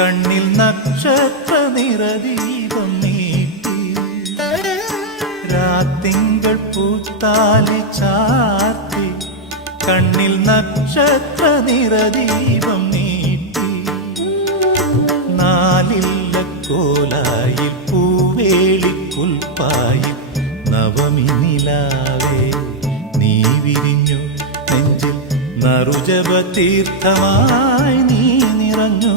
കണ്ണിൽ നക്ഷത്ര നിറദീപം നീട്ടി രാത്തിങ്കൾ പൂത്താലി ചാർത്തി കണ്ണിൽ നക്ഷത്ര നിറദീപം നീട്ടി നാലില്ല കോലായിൽ പൂവേളിക്കുൽപ്പായിൽ നവമി നിലാവേ നീ വിരിഞ്ഞു നെഞ്ചിൽ നറുജപ തീർത്ഥമായി നീ നിറഞ്ഞു